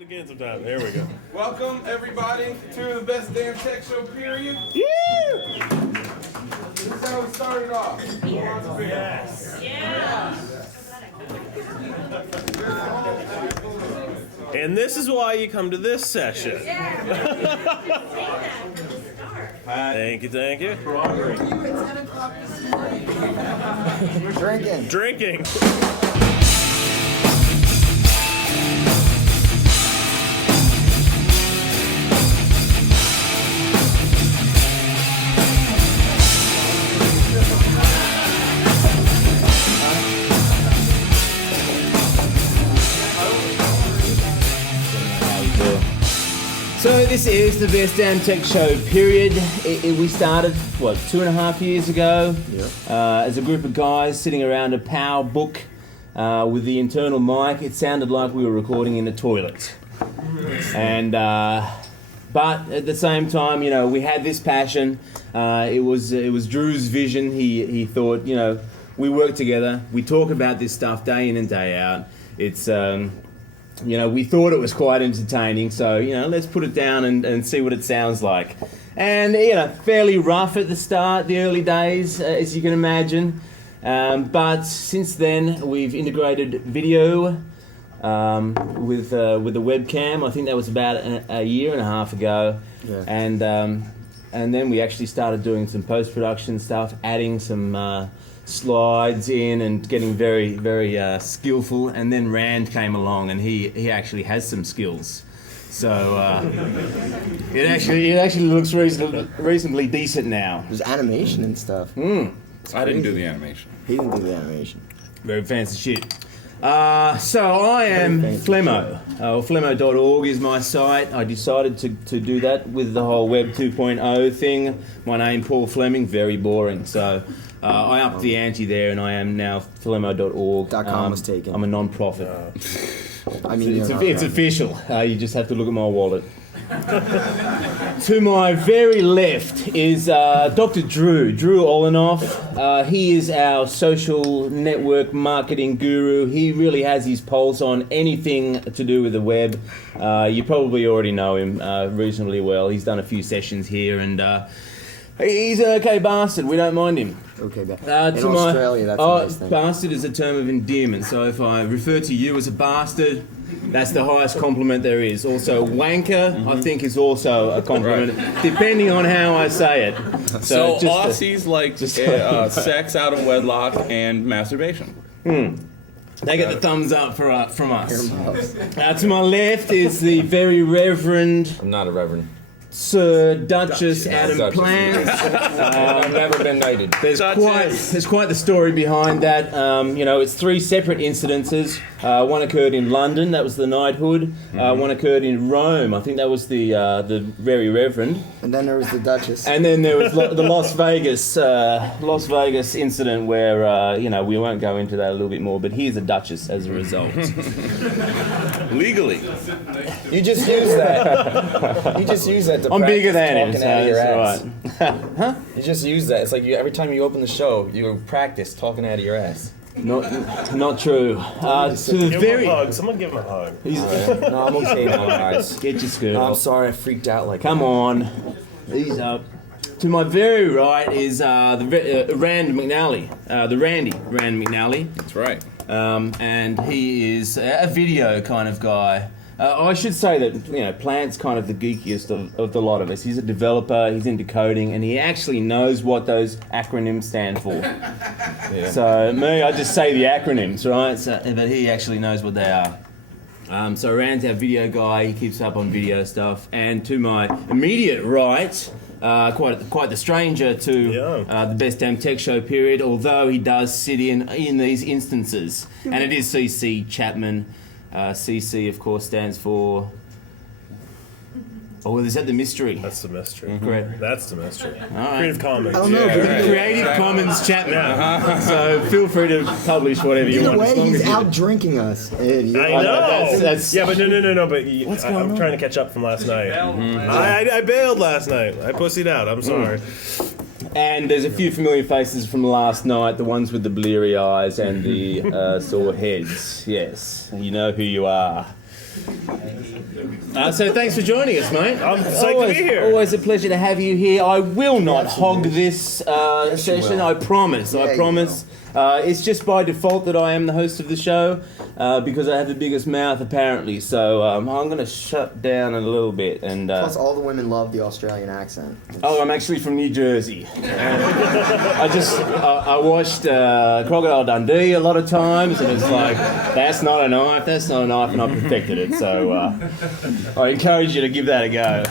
it again sometime. There we go. Welcome, everybody, to the Best Damn Tech Show, period. Yeah. This is how we started off. Yes. Yeah. And this is why you come to this session. Thank you, thank you. Drinking. So this is the Best Damn Tech Show, period. We started, 2.5 years ago, as a group of guys sitting around a power book with the internal mic. It sounded like we were recording in a toilet. And, but at the same time, we had this passion. It was Drew's vision. He thought, we work together. We talk about this stuff day in and day out. It's... we thought it was quite entertaining, so, let's put it down and see what it sounds like. And, fairly rough at the start, the early days, as you can imagine. But since then, we've integrated video with the webcam. I think that was about a year and a half ago. Yeah. And then we actually started doing some post-production stuff, adding some... slides in and getting very, very skillful, and then Rand came along and he actually has some skills, so it actually looks reasonably decent now. There's animation and stuff. I didn't do the animation. He didn't do the animation. Very fancy shit. So I am Flemmo. Flemmo.org is my site. I decided to do that with the whole Web 2.0 thing. My name, Paul Fleming, very boring. So I upped the ante there, and I am now Flemmo.org. .com was taken. I'm a non-profit. I mean, it's official. You just have to look at my wallet. To my very left is Dr. Drew Olenoff. He is our social network marketing guru. He really has his pulse on anything to do with the web. You probably already know him reasonably well. He's done a few sessions here, and he's an okay bastard. We don't mind him. Okay, in Australia, that's a nice thing. Bastard is a term of endearment, so if I refer to you as a bastard, that's the highest compliment there is. Also, wanker, I think, is also a compliment, depending on how I say it. So Aussies like sex out of wedlock and masturbation. They get the thumbs up from us. To my left is the very Reverend... I'm not a reverend. Sir Duchess Adam Plant. I've never been knighted. There's quite the story behind that. It's 3 separate incidences. One occurred in London, that was the knighthood. One occurred in Rome, I think that was the very Reverend. And then there was the Duchess. And then there was the Las Vegas incident where we won't go into that a little bit more, but he's a Duchess as a result. Legally. You just use that. You just use that to I'm bigger than him, talking so out of your that's ass. right. Huh? You just use that. It's like every time you open the show, you practice talking out of your ass. Not true. To the very... Someone give him a hug. No, I'm okay now, guys. Get your skirt No, I'm off. sorry, I freaked out like Come that. on. Ease up. To my very right is Rand McNally. Rand McNally. That's right. And he is a video kind of guy. I should say that, Plant's kind of the geekiest of the lot of us. He's a developer, he's into coding, and he actually knows what those acronyms stand for. Yeah. So me, I just say the acronyms, right? But he actually knows what they are. So Rand's our video guy, he keeps up on video stuff. And to my immediate right, quite the stranger to the Best Damn Tech Show, period, although he does sit in these instances. And it is CC Chapman. CC, of course, stands for... Oh, is that the mystery? That's the mystery. Correct. That's the mystery. All right. Creative Commons. I don't know, but Creative Commons Chapman. So feel free to publish whatever you either want. way, he's out drinking us. I know. That's yeah, but no. But I'm on? trying to catch up from last night. I bailed last night. I pussied out. I'm sorry. And there's a few familiar faces from last night, the ones with the bleary eyes and the sore heads. Yes, you know who you are. So thanks for joining us, mate. I'm psyched to be here. Always a pleasure to have you here. I will not hog this session. I promise. I promise. It's just by default that I am the host of the show because I have the biggest mouth apparently. So I'm going to shut down a little bit. And Plus, all the women love the Australian accent. oh, I'm actually from New Jersey. I watched Crocodile Dundee a lot of times, and it's like, that's not a knife, and I perfected it. So I encourage you to give that a go.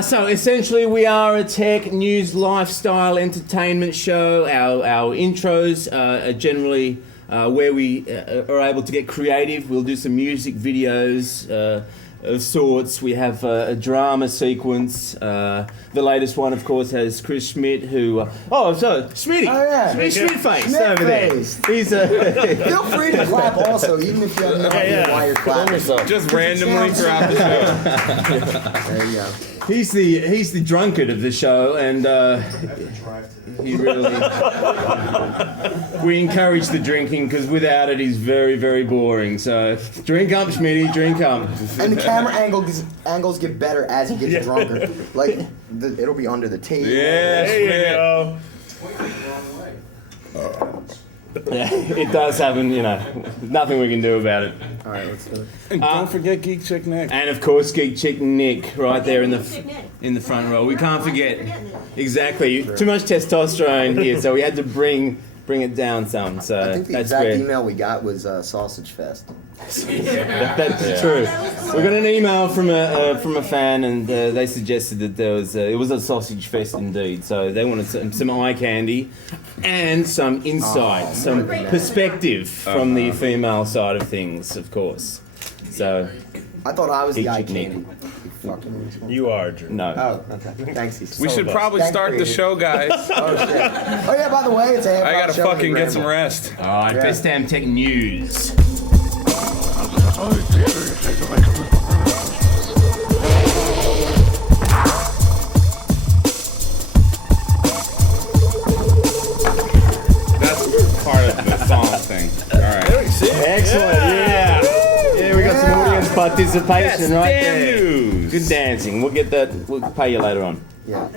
So essentially, we are a tech, news, lifestyle, entertainment show. Our intros are generally where we are able to get creative. We'll do some music videos of sorts. We have a drama sequence. The latest one, of course, has Chris Schmidt, who... Smitty! Oh, yeah. Schmidt-face Schmidt over there. face. He's Feel free to clap also, even if you have no idea why you're clapping. Just randomly throughout the show. There you go. He's the drunkard of the show, and he really... we encourage the drinking, because without it, he's very, very boring. So drink up, Schmitty, drink up. And the camera angles get better as he gets drunker. Like, it'll be under the table. Yes, There you go. Yeah, it does happen, nothing we can do about it. All right, let's do it. And don't forget Geek Chick Nick. And of course, Geek Chick Nick, right there in the front row. We can't forget. Exactly. Too much testosterone here, so we had to bring it down some. So I think the that's exact where email we got was Sausage Fest. that's true. We got an email from a fan, and they suggested that it was a sausage fest indeed. So they wanted some eye candy and some insight, some perspective from the female side of things, of course. So I thought I was the Geek eye Chick Nick. candy. Fucking You are, Drew. no. Oh, okay. Thanks. He's We should probably Thank start the you. show, guys. Oh, shit. Oh, yeah, by the way, it's a half I hour gotta show fucking and get some ramble. rest. All right, Yeah. Best Damn Tech News. That's part of the song thing. All right. Excellent, yeah. Yeah, we got some audience participation right Damn there. news. Good dancing. We'll get that. We'll pay you later on. Yeah.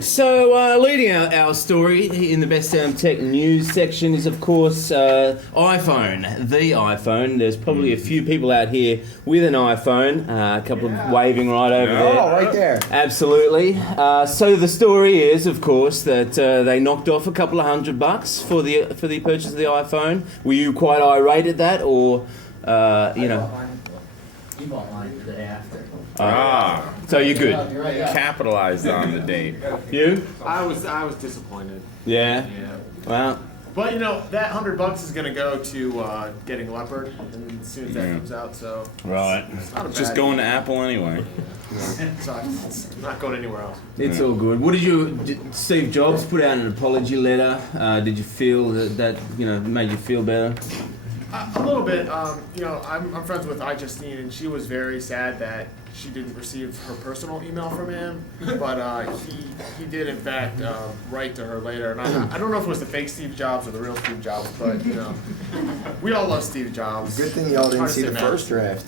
So, leading our story in the Best Damn Tech News section is, of course, iPhone. The iPhone. There's probably a few people out here with an iPhone. A couple of waving right over Oh, there. right there. Absolutely. So the story is, of course, that they knocked off a couple of $100 for the purchase of the iPhone. Were you quite irate at that, or You bought mine the day after. So you're good. Capitalized on the date. You? I was disappointed. Yeah. Yeah. Well. But that $100 is gonna go to getting Leopard, and as soon as that comes out, so Right. it's not a Just bad going to Apple anyway. it's not going anywhere else. It's all good. What did Steve Jobs put out an apology letter? Did you feel that made you feel better? A little bit. I'm friends with iJustine, and she was very sad that she didn't receive her personal email from him, but he did in fact write to her later. And I don't know if it was the fake Steve Jobs or the real Steve Jobs, but we all love Steve Jobs. Good thing y'all didn't Hard to see say the no. first draft.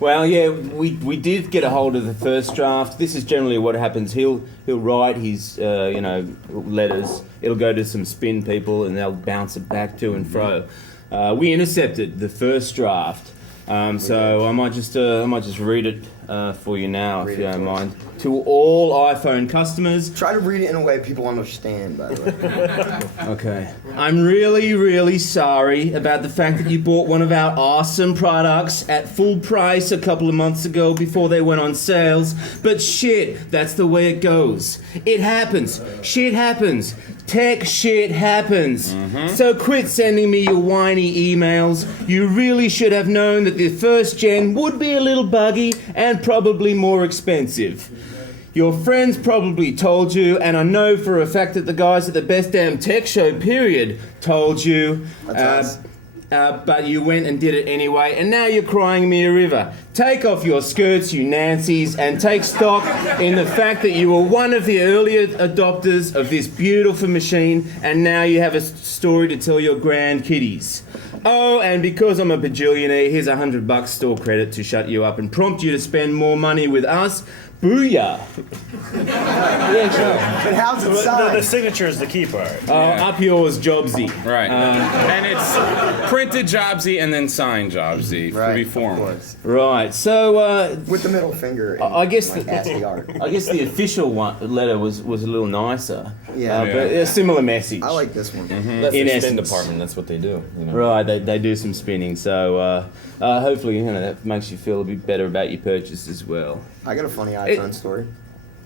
Well, yeah, we did get a hold of the first draft. This is generally what happens. He'll write his letters. It'll go to some spin people, and they'll bounce it back to and fro. We intercepted the first draft, so I might just read it for you now, if you don't mind. To all iPhone customers. Try to read it in a way people understand, by the way. Okay. I'm really, really sorry about the fact that you bought one of our awesome products at full price a couple of months ago before they went on sales. But shit, that's the way it goes. It happens. Shit happens. Tech shit happens. So quit sending me your whiny emails. You really should have known that the first gen would be a little buggy and probably more expensive. Your friends probably told you, and I know for a fact that the guys at the Best Damn Tech Show, period, told you. That's us. But you went and did it anyway, and now you're crying me a river. Take off your skirts, you Nancies, and take stock in the fact that you were one of the earlier adopters of this beautiful machine, and now you have a story to tell your grandkiddies. Oh, and because I'm a bajillionaire, here's $100 store credit to shut you up and prompt you to spend more money with us. Booyah! Yeah, sure. But how's it The signed? signature is the key part. Up yours, Jobsy. Right. And it's printed Jobsy and then signed Jobsy Right, to be of formal. course. Right. So, With the middle finger. And, I guess like, the- ASCII art. I guess the official letter was a little nicer. Yeah. But a similar message. I like this one. That's In their spin essence. department. That's what they do. You know? Right, they do some spinning, so hopefully that makes you feel a bit better about your purchase as well. I got a funny iPhone story.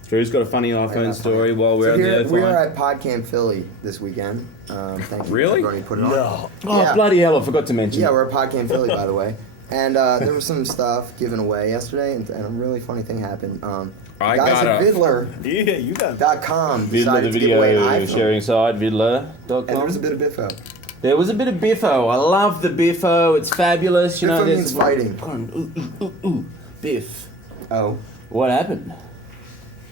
Drew's got a funny I got iPhone a story funny- while we're So out here, there. we are at Podcamp Philly this weekend. Thank you. Really? Everybody put it on. Oh, Yeah. bloody hell, I forgot to mention. Yeah, we're at Podcamp Philly, by the way. And there was some stuff given away yesterday, and a really funny thing happened. I guys got at a- Yeah, you got Vidler.com Vidler, the decided to give away an video iPhone. sharing site, And there vidler.com. was a bit of biffo. There was a bit of biffo. I love the biffo. It's fabulous. You know, Biffo there's means fighting. Ooh, biff. Oh, What happened?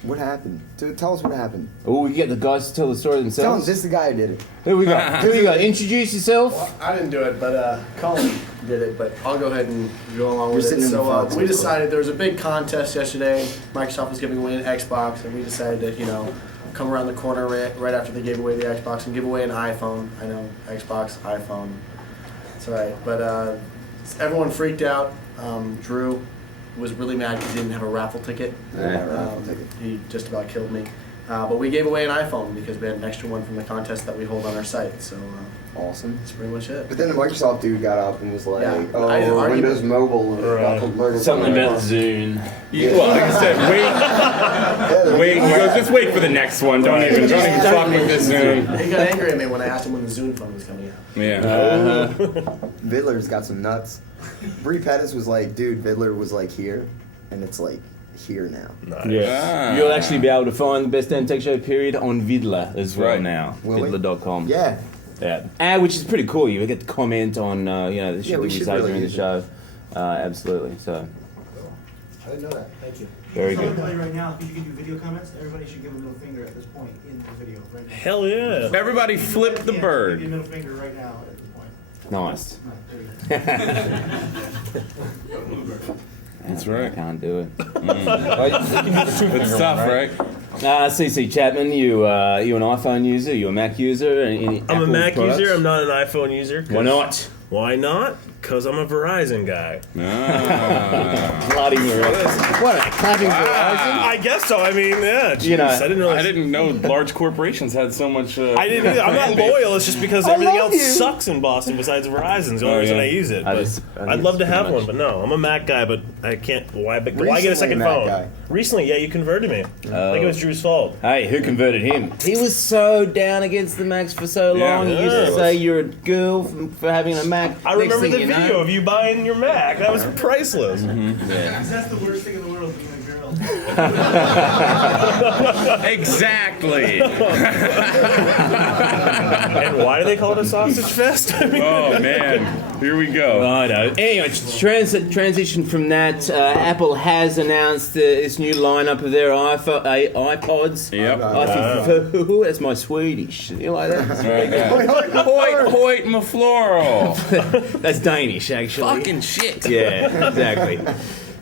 what happened? Tell us what happened. Oh, we get the guys to tell the story Tell us, themselves. this is the guy who did it. Here we go. Here we go. Introduce yourself. I didn't do it, but Colin did it. But I'll go ahead and go along You're with sitting it. in the So front, we so- decided there was a big contest yesterday. Microsoft was giving away an Xbox, and we decided to, come around the corner right after they gave away the Xbox and give away an iPhone. I know, Xbox, iPhone. That's all right. But everyone freaked out. Drew was really mad because he didn't have a raffle ticket. He just about killed me. But we gave away an iPhone because we had an extra one from the contest that we hold on our site. So Awesome. that's pretty much it. But then the Microsoft dude got up and was like, Yeah. "Oh, I argued- Windows Mobile." And Right. Something about Zune. Well, like I said, wait. He goes, just wait for the next one. Don't even fuck with this Zoom. He got angry at me when I asked him when the Zune phone was coming out. Yeah. Vidler's got some nuts. Bree Pettis was like, "Dude, Vidler was like here, and it's like here now." Yeah. You'll actually be able to find the Best Damn Tech Show period on Vidler as well Right. now. Will we? Vidler.com. Yeah. Yeah. Which is pretty cool. You get to comment on the shit Yeah, that we we should say really during the use it. show. Absolutely. So I didn't know that. Thank you. very So I'll good. tell you right now, because you can do video comments, everybody should give a middle finger at this point in the video right now. Hell yeah. Everybody flip the Yeah, Give bird. a middle finger right now at this point. Nice. No, there you go. That's I right. can't do it. It's tough, right? CC Chapman, you an iPhone user? You a Mac user? Any I'm a Apple Mac products? user. I'm not an iPhone user. Why not? Why not? Because I'm a Verizon guy. Bloody Verizon. What? Clapping Verizon? I guess so. I mean, yeah. Geez, You know, I didn't really. I didn't know large corporations had so much. I didn't either. I'm not fan base. loyal. It's just because I everything love else you. sucks in Boston besides Verizon's the only Oh, reason yeah. I use it. I But just- I think I'd love to it's have too one, much. but no, I'm a Mac guy, but I can't. Why get a Recently second a Mac phone? guy. Recently, yeah, you converted me. I think it was Drew's fault. Hey, who converted him? He was so down against the Macs for so Yeah. long. He used Yeah. to say you're a girl for having a Mac. I Next remember thing the you video know- of you buying your Mac. That was priceless. Because that's the worst thing in the world, being a girl. Exactly. And why do they call it a sausage fest? I mean, Oh man, here we go. Righto. Anyway, transition from that. Apple has announced its new lineup of their iPods. Yep. That's my Swedish. You like that? Hoyt, Hoyt, Mafloro. That's Danish, actually. Fucking shit. Yeah, exactly.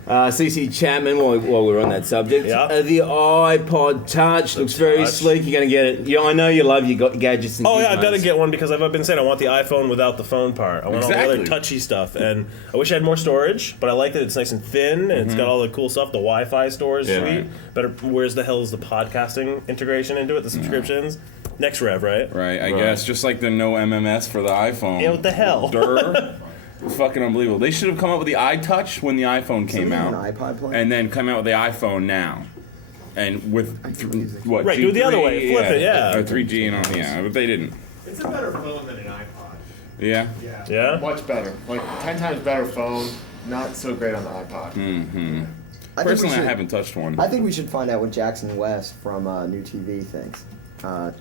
CC Chapman, while we're on that subject, Yeah. the iPod Touch looks very Touch. sleek. You're going to get it. Yeah, I know you love your gadgets and Oh yeah, I've gizmos. got to get one because I've been saying I want the iPhone without the phone part. I want all the other Exactly. touchy stuff, and I wish I had more storage, but I like that it's nice and thin, and it's got all the cool stuff. The Wi-Fi storage, Yeah. sweet. Better. Where's the hell is the podcasting integration into it? The subscriptions. Next rev, right? Right, I guess just like the no MMS for the iPhone. Yeah, what the hell? Durr. Fucking unbelievable. They should have come up with the iTouch when the iPhone came Somebody out, have an iPod plan? and then come out with the iPhone now, and with what? Right, do it the other way, flip it, yeah. Or 3G and all, yeah, but they didn't. It's a better phone than an iPod. Yeah. Yeah. Much better. Like 10 times better phone. Not so great on the iPod. Mm-hmm. I think we Personally, I should- haven't touched one. I think we should find out what Jackson West from New TV thinks.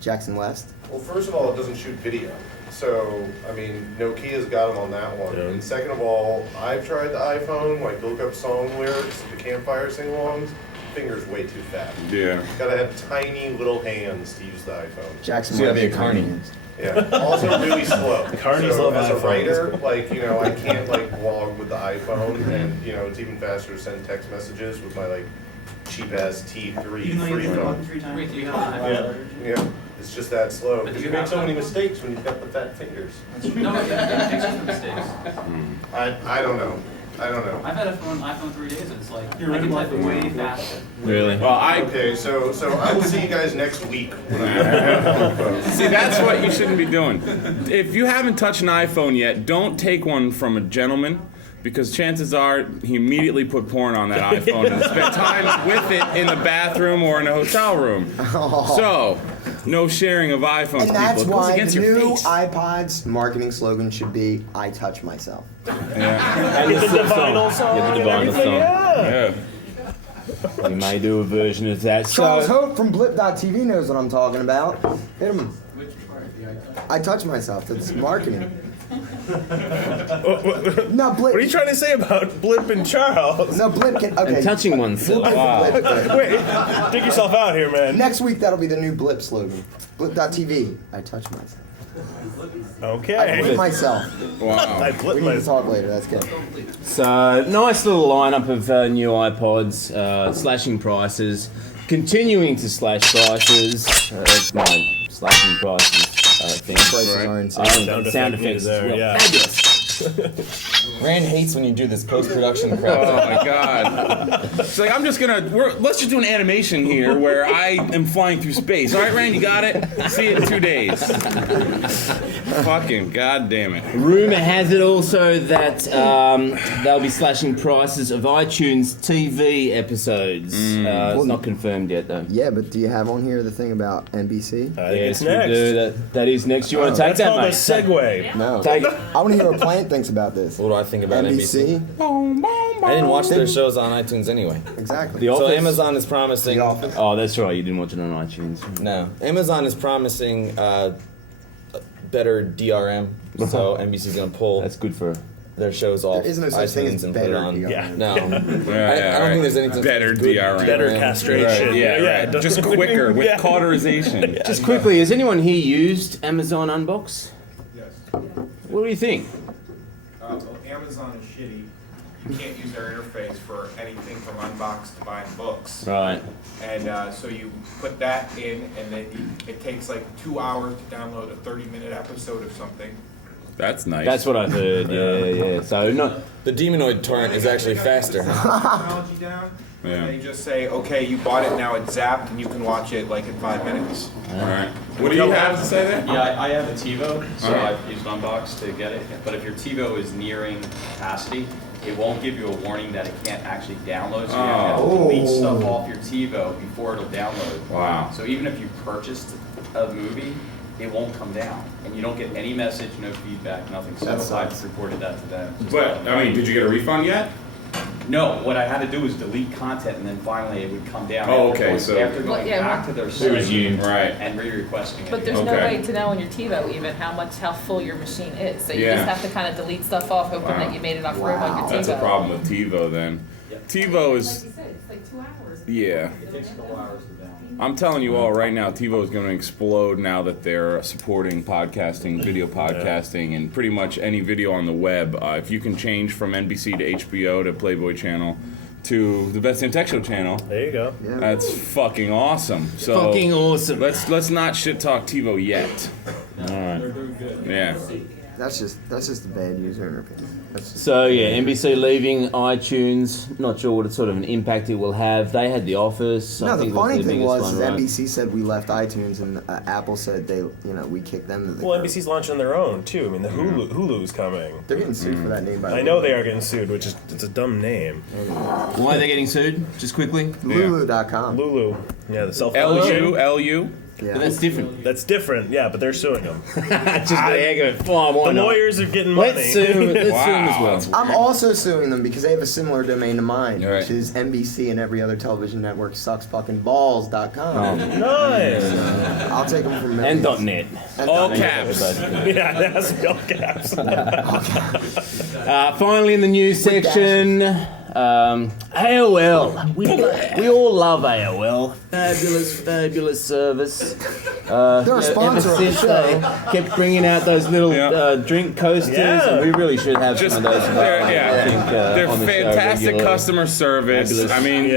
Jackson West. Well, first of all, it doesn't shoot video. So, I mean, Nokia's got them on that one. Yeah. And second of all, I've tried the iPhone, like look up song lyrics, the campfire sing-alongs, fingers way too fat. Yeah. Gotta have tiny little hands to use the iPhone. Jackson So you West. gotta be a carny. Yeah. Also really slow. Carnies So love as a iPhones. writer, like, you know, I can't like vlog with the iPhone, and you know, it's even faster to send text messages with my like cheap ass T3 Even though you free hit the button phone. 3 times. Wait, do you have an iPhone? Yeah, it's just that slow. But Because do you you make so have many that? mistakes when you've got the fat fingers. No, but that fixes the mistakes. I don't know. I don't know. I've had a iPhone 3 days and it's like, You're I can right type about way that. faster. Really? Well, I Okay, so I will see you guys next week. When I have phones. see that's what you shouldn't be doing. If you haven't touched an iPhone yet, don't take one from a gentleman. Because chances are he immediately put porn on that iPhone and spent time with it in the bathroom or in a hotel room. So, no sharing of iPhones, And that's people. It goes why against the your new face. iPod's marketing slogan should be, I touch myself. Yeah. And Get the flip vinyl song. Get the and vinyl everything, song. Yeah. Yeah. We may do a version of that. Charles So, Hope from Blip.tv knows what I'm talking about. Hit him. I touch myself. That's marketing. No, Blip. What are you trying to say about Blip and Charles? No, Blip can. Okay. and touching oneself. We'll get to Blip. Wait, dig yourself out here, man. Next week, that'll be the new Blip slogan. Blip.tv. I touch myself. I Okay. blip myself. Wow. I Blip We need to myself. talk later. That's good. So, nice little lineup of new iPods, slashing prices, continuing to slash prices. That's my slashing prices thing. Prices Right. are insane. Sound Sound effect effects. there, yeah. Fabulous. Rand hates when you do this post-production Oh crap. my god. It's like I'm just gonna let's just do an animation here where I am flying through space. Alright, Rand, you got it? See it in 2 days. Fucking goddamn it. Rumour has it also that they'll be slashing prices of iTunes TV episodes. It's not confirmed yet, though. Yeah, but do you have on here the thing about NBC? I think it's Yes, next. we do. That is next. You want to take That's that, called a mate? segue. No. Take it. I want to hear what Plant thinks about this. What do I think about NBC? NBC? I didn't watch their shows on iTunes anyway. Exactly. The So Office. Amazon is promising. The Office. Oh, that's right. You didn't watch it on iTunes. No, Amazon is promising better DRM. So NBC's gonna pull That's good for. their shows off There is no such thing iTunes as and put it better on. DRM. Yeah. No, Yeah, I don't think there's anything better good DRM. Better DRM. castration. Right, yeah, right. Just quicker with Yeah. cauterization. Just quickly, has anyone here used Amazon Unbox? Yes. What do you think? Well, Amazon is shitty. You can't use their interface for anything from Unbox to buying books. Right. And so you put that in, and then it takes like 2 hours to download a 30-minute episode of something. That's nice. That's what I've heard. Yeah. So not. The Demonoid torrent is actually faster. Technology down. Yeah. And they just say, okay, you bought it, now it's zapped, and you can watch it like in 5 minutes. Alright. What do you have to say there? Yeah, I have a TiVo, so Alright. I've used Unbox to get it. But if your TiVo is nearing capacity, it won't give you a warning that it can't actually download. So you have to delete stuff off your TiVo before it'll download. Wow. So even if you purchased a movie, it won't come down. And you don't get any message, no feedback, nothing. So I've reported that to them. But I mean, did you get a refund yet? No, what I had to do was delete content and then finally it would come down. Oh, after okay, going- so- after going back to their It was you, right. and re-requesting it. But there's no Okay. way to know on your TiVo even how full your machine is. So you Yeah. just have to kind of delete stuff off, hoping that you made enough room on your TiVo. That's a problem with TiVo then. TiVo is, Like you said, it's like 2 hours. yeah. It takes a couple hours to download. I'm telling you all right now, TiVo is going to explode now that they're supporting podcasting, video podcasting, and pretty much any video on the web. If you can change from NBC to HBO to Playboy Channel to the Best Damn Tech Show channel, There you go. that's fucking awesome. So Fucking awesome. let's not shit talk TiVo yet. All right. Yeah. That's just a bad user interface. That's just So yeah, NBC leaving iTunes. Not sure what sort of an impact it will have. They had The Office. I No, the think funny was thing biggest was one, is right? NBC said we left iTunes, and Apple said we kicked them to the Well, curb. NBC's launching their own too. I mean, the Hulu's coming. They're getting sued for that name, by the way. I know they are getting sued, which is it's a dumb name. Why are they getting sued? Just quickly. Lulu.com. Lulu. Yeah, the self. LU. Yeah. But that's different. That's different. Yeah, but they're suing them. Just the egg of it. Why The not? lawyers are getting money. Let's sue them as well. I'm also suing them because they have a similar domain to mine, Right. which is NBC and every other television network sucksfuckingballs.com. Nice. I'll take them from And millions. .net. And All .net. caps. Yeah, that's the all caps. Finally, in the news section, AOL. We all love AOL. Fabulous service. They're a sponsor of the ever since show. they kept bringing out those little drink coasters, and we really should have some of those. They're on the show fantastic regularly. customer service. Fabulous. I mean,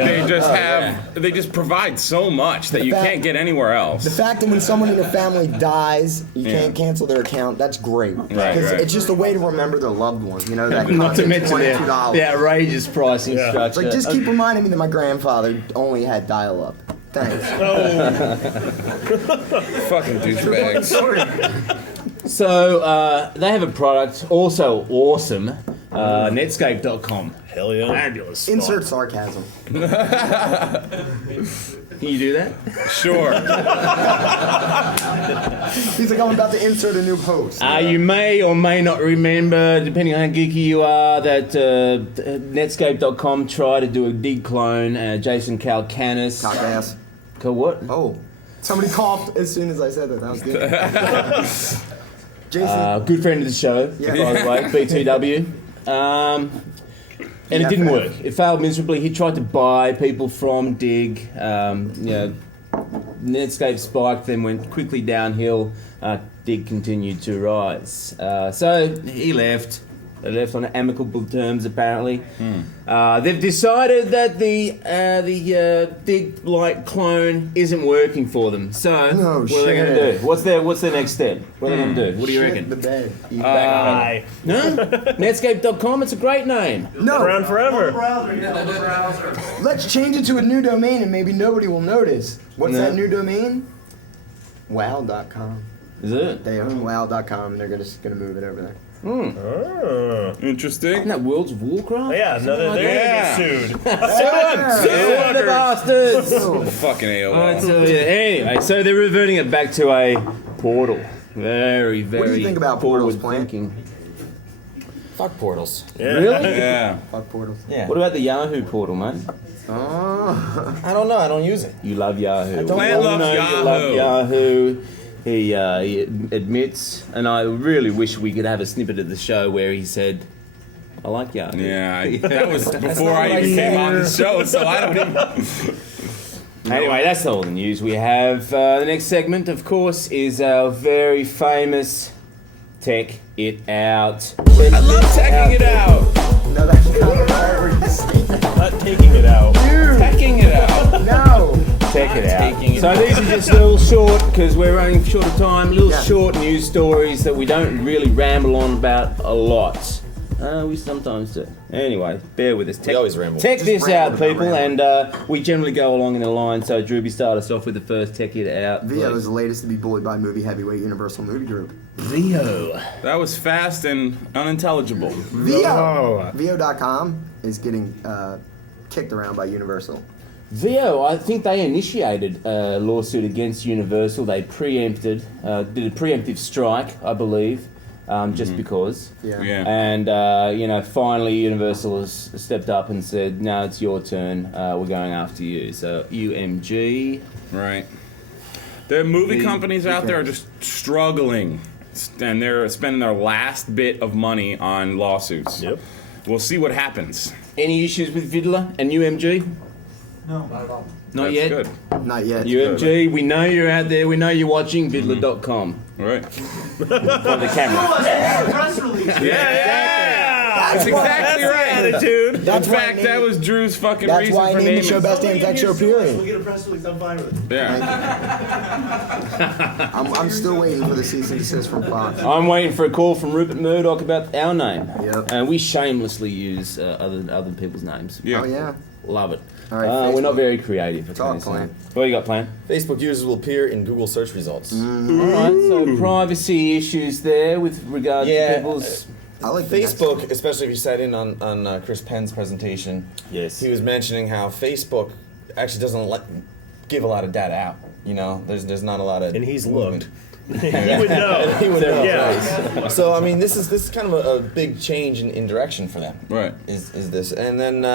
they just provide so much that you can't get anywhere else. The fact that when someone in your family dies, you can't cancel their account, that's great. Because right. it's just a way to remember their loved one. You know, that Not to costs mention $22. the outrageous pricing structure. It's like, just keep reminding me that my grandfather only had dial-up. Thanks. Fucking douchebags. So they have a product, also awesome, Netscape.com. Hell yeah. Fabulous spot. Insert sarcasm. Can you do that? Sure. He's like, I'm about to insert a new post. You may or may not remember, depending on how geeky you are, that Netscape.com tried to do a dig clone. Jason Calacanis. Cock ass. What? Oh. Somebody coughed as soon as I said that. That was good. Jason. Good friend of the show, by the way, BTW. And it didn't work. It failed miserably. He tried to buy people from Dig. Netscape spiked, then went quickly downhill. Dig continued to rise. So he left. They left on amicable terms, apparently. They've decided that the Dig-like clone isn't working for them. So what are they going to do? What's their next step? What are they going to do? What do you reckon? The bed. No? Netscape.com, it's a great name. No. Around forever. Let's change it to a new domain and maybe nobody will notice. What's that new domain? Wow.com. Is it? They own wow.com and they're just going to move it over there. Interesting. Isn't that Worlds of Warcraft? Yeah, no, they're going to get sued. Sue the bastards! Fucking AOL. Anyway, so they're reverting it back to a portal. Very, very What do you think about portals, Plant? thinking. Fuck portals. Yeah. Really? Yeah. Fuck portals. Yeah. What about the Yahoo portal, mate? Oh. I don't know. I don't use it. You love Yahoo. Plant We all loves know Yahoo. You love Yahoo. He admits, and I really wish we could have a snippet of the show where he said, I like Yahoo. Yeah, that was before I even came on the show, so I don't even... Anyway, that's all the news we have. The next segment, of course, is our very famous Tech It Out. I love teching it out. No, that's not what I heard you say. Not taking it out. Dude. Teching it out. No. Check it out. Taking it So these are just little short, because we're running short of time, little short news stories that we don't really ramble on about a lot. We sometimes do. Anyway, bear with us. We always ramble. Check Just this ramble out, about people, and we generally go along in a line. So Drewby, start us off with the first Tech It Out. VO is the latest to be bullied by movie heavyweight Universal Movie Group. VO. That was fast and unintelligible. VO. VO.com is getting kicked around by Universal. VO, I think they initiated a lawsuit against Universal. They preempted, did a preemptive strike, I believe, just because. Yeah. And, finally Universal has stepped up and said, no, it's your turn. We're going after you. So, UMG. Right. The movie companies out there are just struggling, and they're spending their last bit of money on lawsuits. Yep. We'll see what happens. Any issues with Vidler and UMG? No, not at all. Not That's yet? good. Not yet. UMG, we know you're out there. We know you're watching. Vidler.com. Right. For the camera. Press release. That's exactly right. Attitude. In fact, that was Drew's fucking That's reason why I for named the naming show it. Best Damn Tech Show, period. We'll get a press release. I'm fine with it. Yeah. I'm still waiting for the cease and desist from Fox. I'm waiting for a call from Rupert Murdoch about our name. Yep. And we shamelessly use other people's names. Yeah. Oh, yeah. Love it. All right, we're not Facebook. very creative. I Talk, tell you Plan. something. What do you got, Plan? Facebook users will appear in Google search results. All right, so privacy issues there with regard to people's... I like the Facebook, especially if you sat in on Chris Penn's presentation. Yes. He was mentioning how Facebook actually doesn't give a lot of data out. You know, there's not a lot of. And he's movement. looked. He would know. He would know. Yeah. So I mean, this is kind of a big change in direction for them. Right. Is this, and then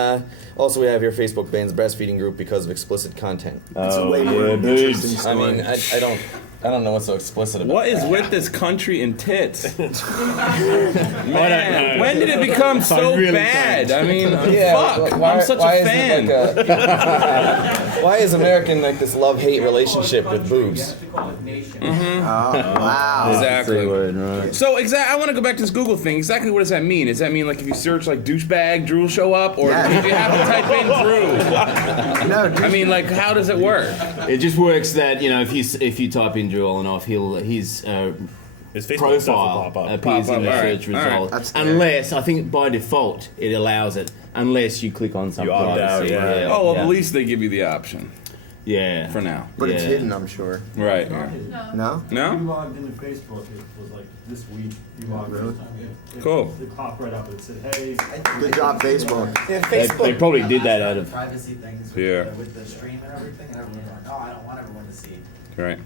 also we have here Facebook bans breastfeeding group because of explicit content. It's a way more yeah, interesting dudes. I story. mean, I don't. I don't know what's so explicit about What is that. with this country and tits? Man, when did it become so bad? I mean, fuck. I'm such a fan. Why is American like this love-hate relationship with boobs? Wow. Exactly. Word, right. So I want to go back to this Google thing. Exactly what does that mean? Does that mean like if you search like douchebag, Drew will show up, or Yeah. if you have to type in Drew? No, I mean, like, how does it work? It just works that if you type in Drew Olenoff, his Facebook stuff will profile pop up. appears in the All right, search all right. result. That's scary. Unless I think by default it allows it, unless you click on some You opt out, privacy. yeah. Oh, well, yeah. at least they give you the option Yeah. for now. But it's Yeah. hidden, I'm sure. Right. Yeah. No? No? You logged into Facebook, it was like this week, you logged in. Cool. It popped right up, it said, hey. Good job, Facebook. Yeah, They probably did that out of. privacy things Yeah. with the stream and everything, and everyone's like, oh, I don't want everyone to see. Right.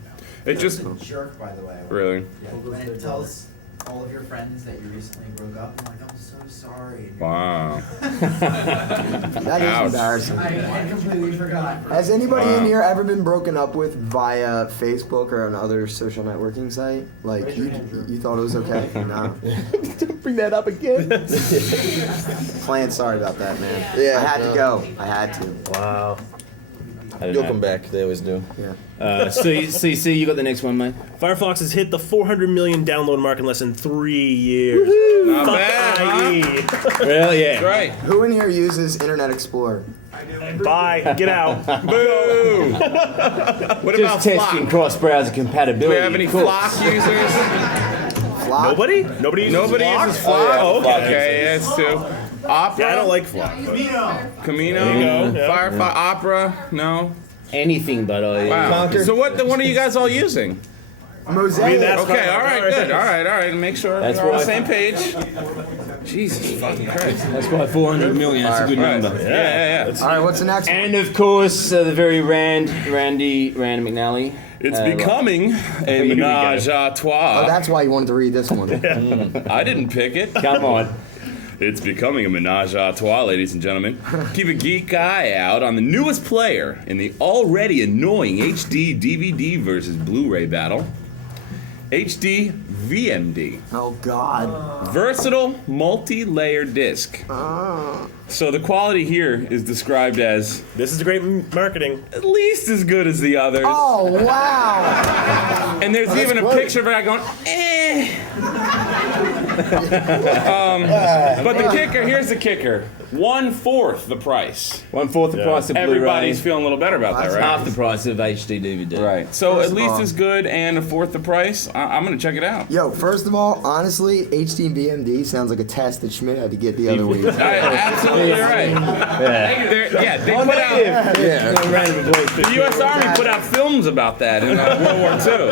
It just It's a jerk, by the way. really. Yeah, when it tells all of your friends that you recently broke up, I'm like, I'm so sorry. And you're Wow. That is Ouch. embarrassing. I completely forgot. Has anybody Wow. in here ever been broken up with via Facebook or another social networking site? Like, you thought it was okay? No. Don't bring that up again. Plan, sorry about that, man. Yeah, I had no. to go. I had to. Wow. You'll come back. They always do. Yeah. CC, you got the next one, mate. Firefox has hit the 400 million download mark in less than 3 years. Not Fuck bad, huh? IE. Well, yeah. That's right. Who in here uses Internet Explorer? Bye. Get out. Boo! What about Just testing Flock? cross-browser Do compatibility. we have any of course. Flock users? Flock? Nobody? Nobody uses Nobody Flock? uses Flock? yeah, Oh, Flock okay, yes, too. Opera? Yeah, I don't like Flock. Camino? There you go, yeah. Firefox? Opera? No? Anything but Wow. Conquer? So what are you guys all using? Mosaic. that's Okay, fine. all right, good. All right. Make sure That's we're on the why- same page. Jesus fucking Christ. That's why 400 million. That's a good Right. number. Yeah. All right, what's the next one? And of course, the very Randy McNally. It's Uh, becoming a we go. menage a Oh, trois. that's why you wanted to read this one. I didn't pick it. Come on. It's becoming a menage a trois, ladies and gentlemen. Keep a geek eye out on the newest player in the already annoying HD DVD versus Blu-ray battle. HD VMD. Oh, God. Versatile multi-layer disc. So the quality here is described as This is great marketing. at least as good as the others. Oh, wow. And there's even a great. picture of it going, eh. But the kicker, here's the kicker. 1/4 the price. 1/4 the price of Blu-ray. Everybody's feeling a little better about that, right? half the price of HD DVD. Right. So First at of least all- as good and 1/4 the price. I'm gonna check it out. Yo, first of all, honestly, HD VMD sounds like a test that Schmidt had to get the other week. Absolutely right. Yeah. They put out. Yeah. No round of applause. The U.S. Army put out films about that in World War II.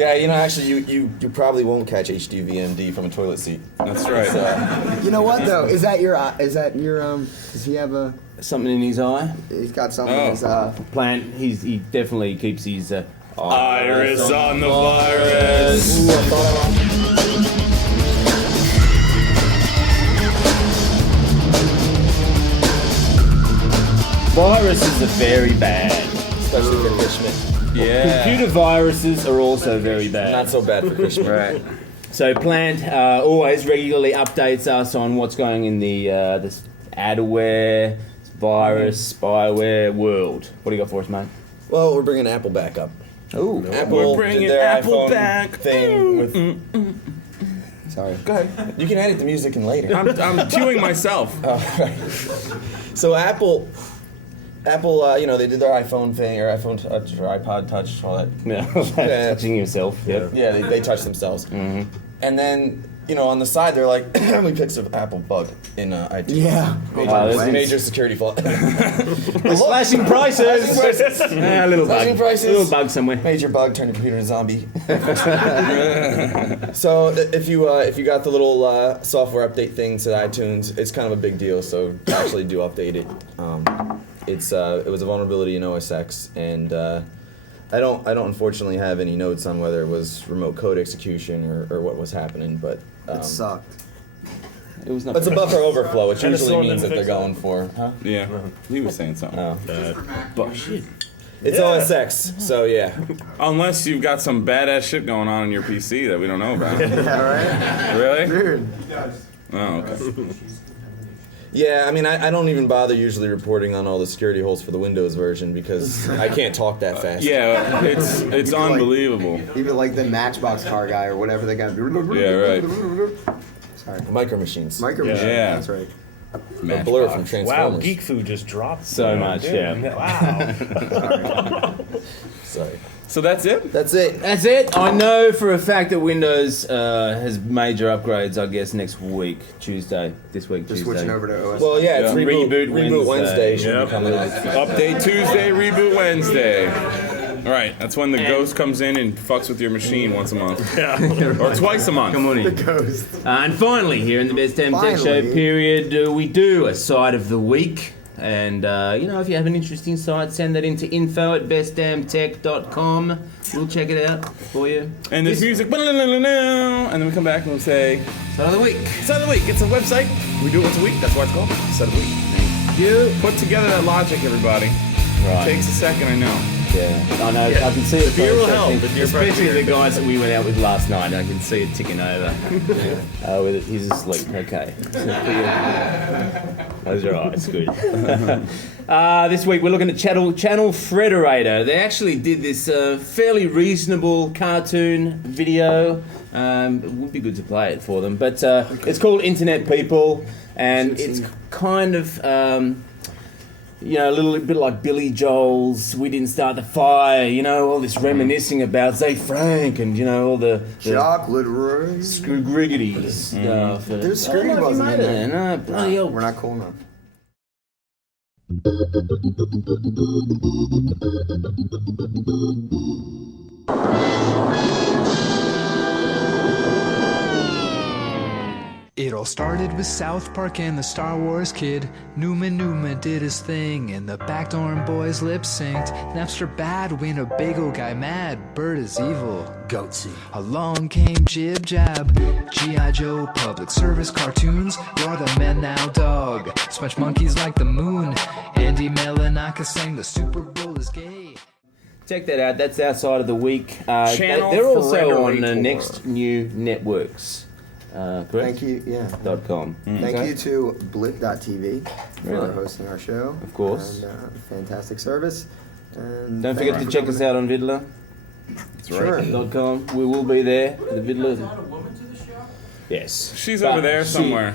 Yeah, you know, actually, you probably won't catch HD VMD from a toilet seat. That's right. You know what, though? Is that your, does he have a, Something in his eye. he's got something Oh. in his, Plant. He definitely keeps his. Iris on the virus. Viruses are very bad. Especially for Chris Schmidt. Yeah. Computer viruses are also very bad. Not so bad for Chris Schmidt. Right. So Plant always regularly updates us on what's going in the this adware, virus, spyware world. What do you got for us, mate? Well, we're bringing Apple back up. Oh, Apple We're bringing did their Apple iPhone back. thing with. Sorry. Go ahead. You can edit the music in later. I'm cueing myself. So Apple, you know, they did their iPhone thing, or iPhone Touch, or iPod Touch, all that. yeah, touching yourself. Yep. Yeah, they touched themselves. Mm-hmm. And then, you know, on the side, they're like, we picked an Apple bug in iTunes. Yeah. Major security flaw. We're slashing prices. A little bug. Slashing prices. A little bug somewhere. Major bug, turn your computer into a zombie. So if you got the little software update thing to iTunes, it's kind of a big deal. So actually do update it. It was a vulnerability in OS X, and I don't unfortunately have any notes on whether it was remote code execution or what was happening, but It sucked. It was not. it's a buffer overflow, which Kinda usually slow means them that to they're fix going for. Huh? Yeah. He was saying something. Oh. But shit. It's OSX, so yeah. Unless you've got some badass shit going on in your PC that we don't know about. Yeah, right? Really? Dude. Oh, okay. Yeah, I mean, I don't even bother usually reporting on all the security holes for the Windows version because I can't talk that fast. Yeah, it's unbelievable. Even like the Matchbox car guy or whatever they got. Yeah, right. Sorry. Micro Machines. Micro Machines, Yeah. that's right. A blur from Transformers. Wow, Geek Food just dropped So much, yeah. Wow. Sorry. So that's it? That's it. That's it. I know for a fact that Windows has major upgrades, I guess, next week, Tuesday. This week, Just Tuesday. switching over to OS. Well, yeah, it's Reboot Wednesday. Should Yep. be coming out. Update Tuesday, Reboot Wednesday. Right, that's when the ghost comes in and fucks with your machine once a month. Or twice a month. Come on in. The ghost. And finally, here in the Best Damn Tech Show Finally. period, we do a site of the week. And, if you have an interesting site, send that into info@bestdamntech.com. We'll check it out for you. And this music, and then we come back and we'll say, Site of the week. Site of the Week. It's a website. We do it once a week. That's why it's called Site of the Week. You Put together that logic, everybody. Right. Takes a second, I know. Yeah, I know. I can see it. beer will help. processing, especially the guys that we went out with last night. I can see it ticking over. With it, he's asleep. Okay. Close your eyes. Good. This week we're looking at Channel Frederator. They actually did this fairly reasonable cartoon video. It would be good to play it for them, but it's called Internet People, and it's kind of. A little bit like Billy Joel's "We Didn't Start the Fire," all this reminiscing about Zay Frank and, all the Chocolate rain. Scroogiggity stuff. There's Scroogy wasn't in there. No, bloody hell. We're not cool enough. It all started with South Park and the Star Wars kid. Numa did his thing, and the Backdorn boys lip synced. Napster bad, when a bagel guy mad. Bird is evil. Goatsy. Along came Jib Jab. G.I. Joe, public service cartoons. You're the men now, dog. Sponge monkeys like the moon. Andy Melanaka sang the Super Bowl is gay. Check that out. That's our side of the week. Channel they're also on Frederator. Next New Networks. Correct? Thank you, yeah. .com. Thank you to Blip.tv for Really? hosting our show. Of course. And fantastic service. And Don't thank forget you to for check coming. us out on Vidler. That's Sure. .com. We will be there. The Vidler. Not a woman to the show? Yes. She's But over there somewhere.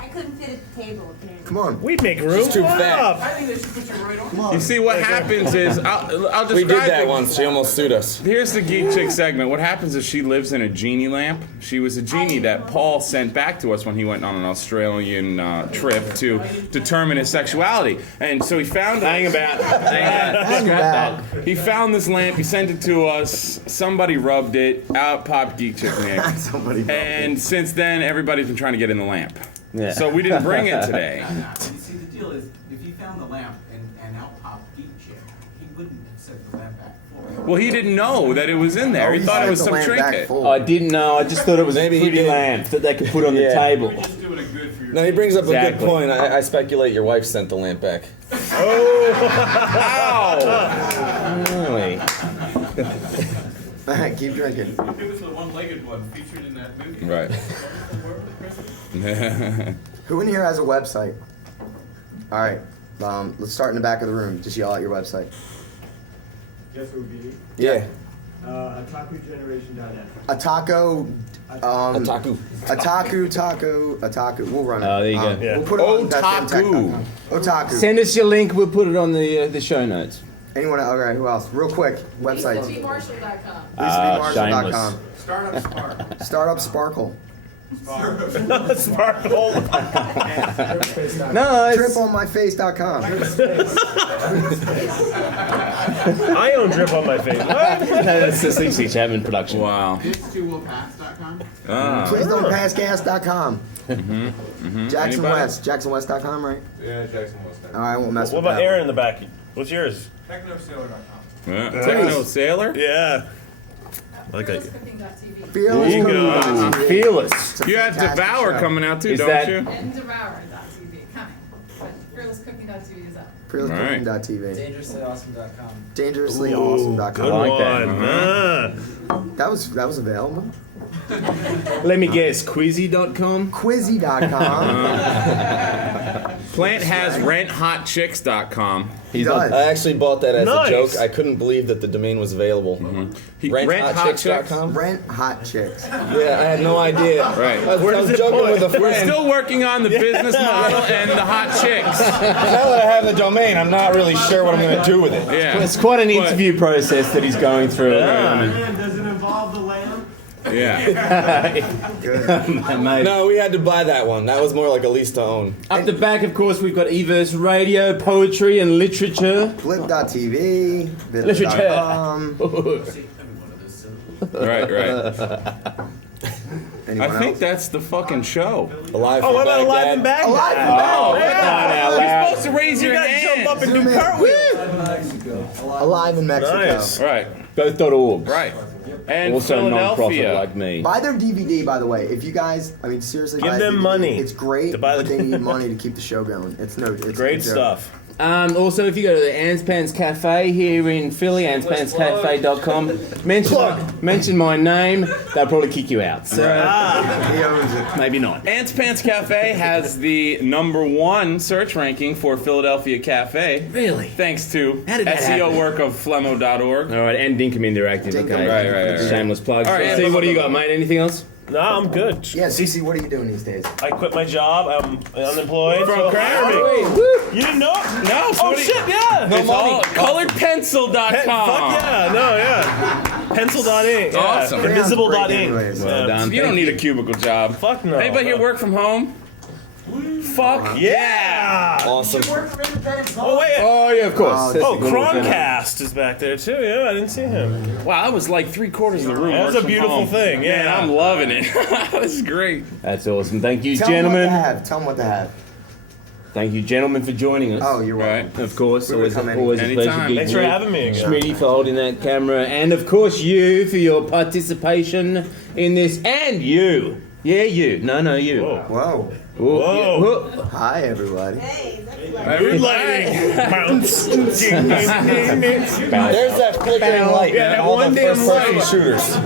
I couldn't fit at the table. Come on. We'd make room. She's too Come fat. up. I think they should put you right on. Come on. You see, what happens is, I'll describe We did that it. once. She almost sued us. Here's the Geek Chick segment. What happens is she lives in a genie lamp. She was a genie that Paul sent back to us when he went on an Australian trip to determine his sexuality. And so he found Hang about. Hang back. He found this lamp. He sent it to us. Somebody rubbed it. Out popped Geek Chick Nick. Somebody. And since then, everybody's been trying to get in the lamp. Yeah. So we didn't bring it today. See, the deal is, if he found the lamp and out popped Geek Chick, he wouldn't have set the lamp back forward. Well, he didn't know that it was in there. He thought it was some trinket. I didn't know. I just thought it was Maybe a he pretty did. lamp that they could put on the Yeah. table. Just doing it good for your. No, he brings up a Exactly. good point. I speculate your wife sent the lamp back. Ow! Really? Keep drinking. If it was the one-legged one featured in that movie. Right. Who in here has a website? All right. Let's start in the back of the room. Just yell out your website. Guess what would be? Yeah. OtakuGeneration.net. Otaku. Otaku. Otaku. We'll run it. Oh, there you go. Yeah. We'll put it on Otaku. Otaku. Send us your link. We'll put it on the show notes. Anyone? Okay. Who else? Real quick. Websites. LisaBMarshall.com. LisaBMarshall.com. Startup Spark. Startup Sparkle. Sparkle. Nice. Triponmyface.com. I own Drip on my face. What? No, that's the CC Chapman production. Wow. This2willpass.com. Ah. Please don't passgas.com. Mm-hmm. Jackson Anybody? West. JacksonWest.com, right? Yeah, Jackson was All right, I won't mess What with about that. Aaron in the back? What's yours? TechnoSailor.com. Yeah. Techno Sailor? Yeah. I like that. FearlessCooking.tv. Fearless There you go. Cooking. Fearless. It's a You have fantastic Devour show. coming out too, Is don't that- you? And Devourer.tv coming. But FearlessCooking.tv PeerlesslyAwesome.tv is up. PeerlessCooking.tv. DangerouslyAwesome.com. DangerouslyAwesome.com. I like that. That was available. Let me guess, Quizzy.com? Quizzy.com. Plant has renthotchicks.com. He's does. I actually bought that as Nice. a joke. I couldn't believe that the domain was available. Renthotchicks.com? Rent hot chicks. Yeah, I had no idea. Right. I was joking with a friend. We're still working on the business model and the hot chicks. Now that I have the domain, I'm not really sure what I'm going to do with it. Yeah. It's quite an interview process that he's going through. Does it involve the lamb? Yeah. Mate. No, we had to buy that one. That was more like a lease to own. Up the back, of course, we've got Everse Radio, poetry, and literature. Blip.tv. Literature. Right. Anyone I think else? that's the fucking show. Alive Oh, from what about Alive and Baghdad. Baghdad? Oh, Yeah. You're supposed to raise your gotta hand. jump up and do Zoom in. cartwheels. Alive in Mexico. Nice. Right. Both.org. Right. And Also non-profit Philadelphia. like me. Buy their DVD, by the way. If you guys, I mean, seriously, Give buy them DVD. money It's great, to buy but the- they need money to keep the show going. It's no joke. Great stuff. Also, if you go to the Ants Pants Cafe here in Philly, antspantscafe.com, mention my name, they'll probably kick you out. So, He owns it. maybe not. Ants Pants Cafe has the #1 search ranking for Philadelphia Cafe. Really? Thanks to How did that SEO happen? work of Flemmo.org. All right, and Dinkum Interactive. Dinkum Okay. Right. Shameless plug. All right, Steve, yeah, what do you got, mate? Anything else? No, I'm good. Yeah, Cece, what are you doing these days? I quit my job. I'm unemployed. From so Kramer. hire me. You didn't know? No. Oh shit! Yeah. It's all coloredpencil.com. Fuck yeah! No, yeah. Pencil.ink. Yeah. Awesome. Invisible.ink. anyways. Yeah. Well done. You don't need a cubicle job. Fuck no. Anybody here work from home? Fuck Yeah. Awesome. Oh wait. Oh, yeah, of course. That's Oh, a good one. Croncast is back there too. Yeah, I didn't see him. Wow, that was like 3/4 of the room. That's works a from beautiful home. thing, yeah. Man, I'm loving it. This is great. That's awesome. Thank you, Tell them gentlemen. what to have. Tell them what to have. Thank you, gentlemen, for joining us. Oh, you're welcome. Right. Of course, We always, would come always a pleasure. anytime. Big Thanks for Rick, having me again. Schmitty for holding that camera, and of course you for your participation in this, and you. Yeah, you. No, you. Whoa. Whoa. Whoa. Whoa. Yeah. Hi, everybody. Everybody. Bounce. There's that flickering light. Yeah, that All one the damn first-person light. shooters.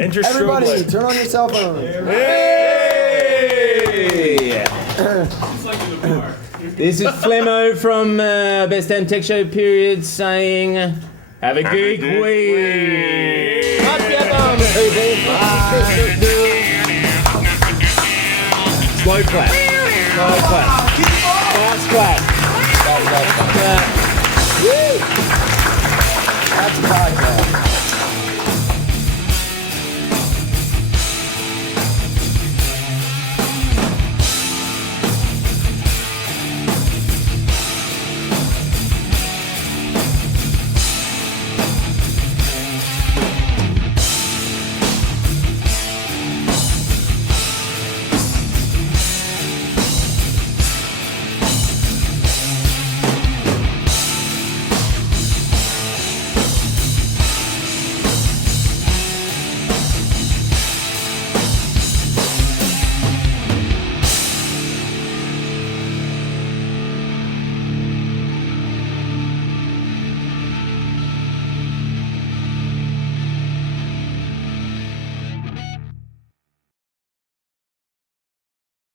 Enter strobe Everybody, light. turn on your cell phone. Hey! This is Flemmo from Best Damn Tech Show period saying, have a good week. Up your bum, people. Slow clap. Slow clap. Fast clap.